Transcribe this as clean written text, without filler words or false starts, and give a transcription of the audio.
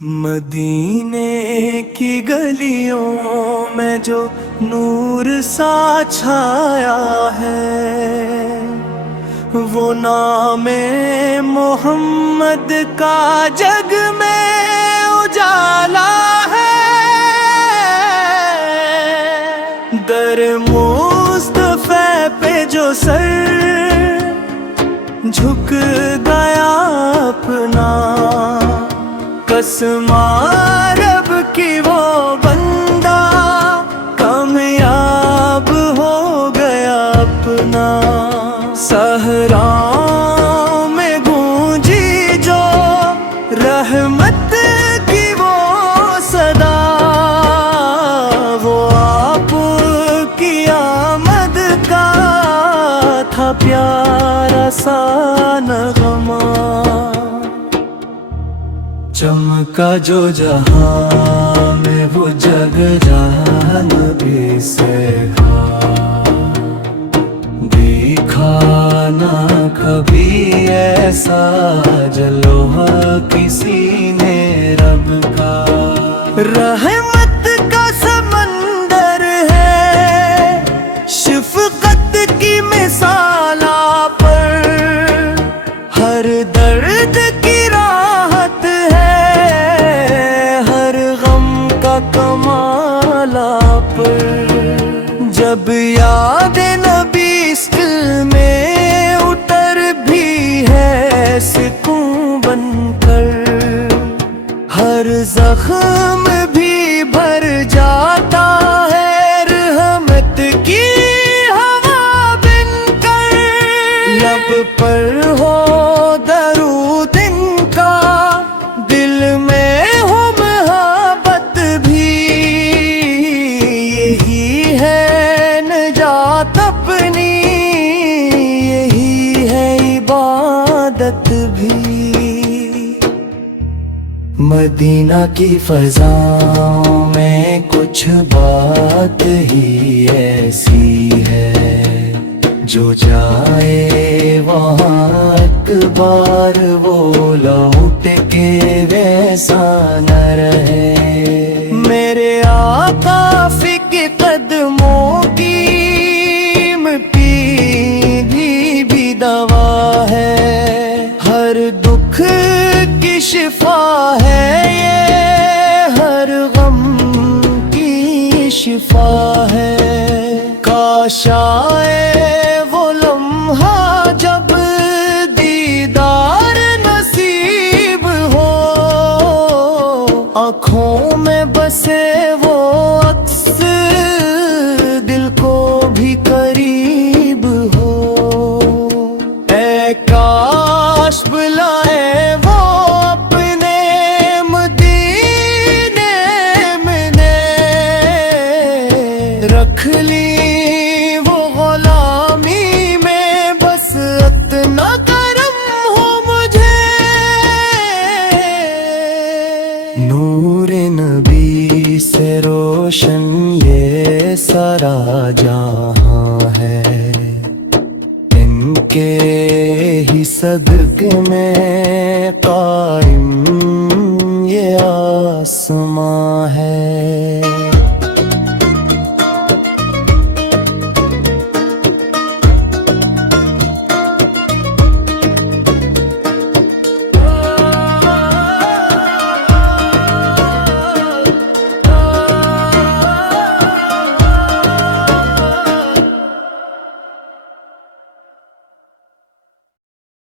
मदीने की गलियों में जो नूर सा छाया है, वो नामे मोहम्मद का जग में उजाला है। दर मुस्तफा पे जो सर झुक गया अपना, कसमा रब की वो बंदा कामयाब हो गया अपना। सहराओं में गूंजी जो रहमत की वो सदा, वो आप की आमद का था प्यारा सा नगमा। चमका जो जहां में वो जग जहां नबी से खा, देखा ना कभी ऐसा जलोहा किसी ने रब का। रहमत का समंदर है, शफकत की मिसाल पर, हर दर्द की राहत कमाला पर। जब याद नबी दिल में उतर भी है सुकून बनकर, हर जख्म भी भर जाता है रहमत की हवा बनकर। लब पर हो दरूद इनका, दिल में हो अपनी, यही है इबादत भी। मदीना की फज़ाओं में कुछ बात ही ऐसी है, जो जाए वहाँ एक बार वो लौट के वैसा न रहे। मेरे आका के कदमों की भी दवा है, हर दुख की शिफा है ये, हर गम की शिफा है। काश आए वो लम्हा जब दीदार नसीब हो, आँखों में बसे वो अक्स दिल को भी करीब हो। ऐ काश बुलाए वो अपने मदीने में, रख ली वो गुलामी में, बस इतना करम हो मुझे। नूर नबी से रोशन ये सारा जहां है, इनके ही सदक़े में कायम ये आसमां।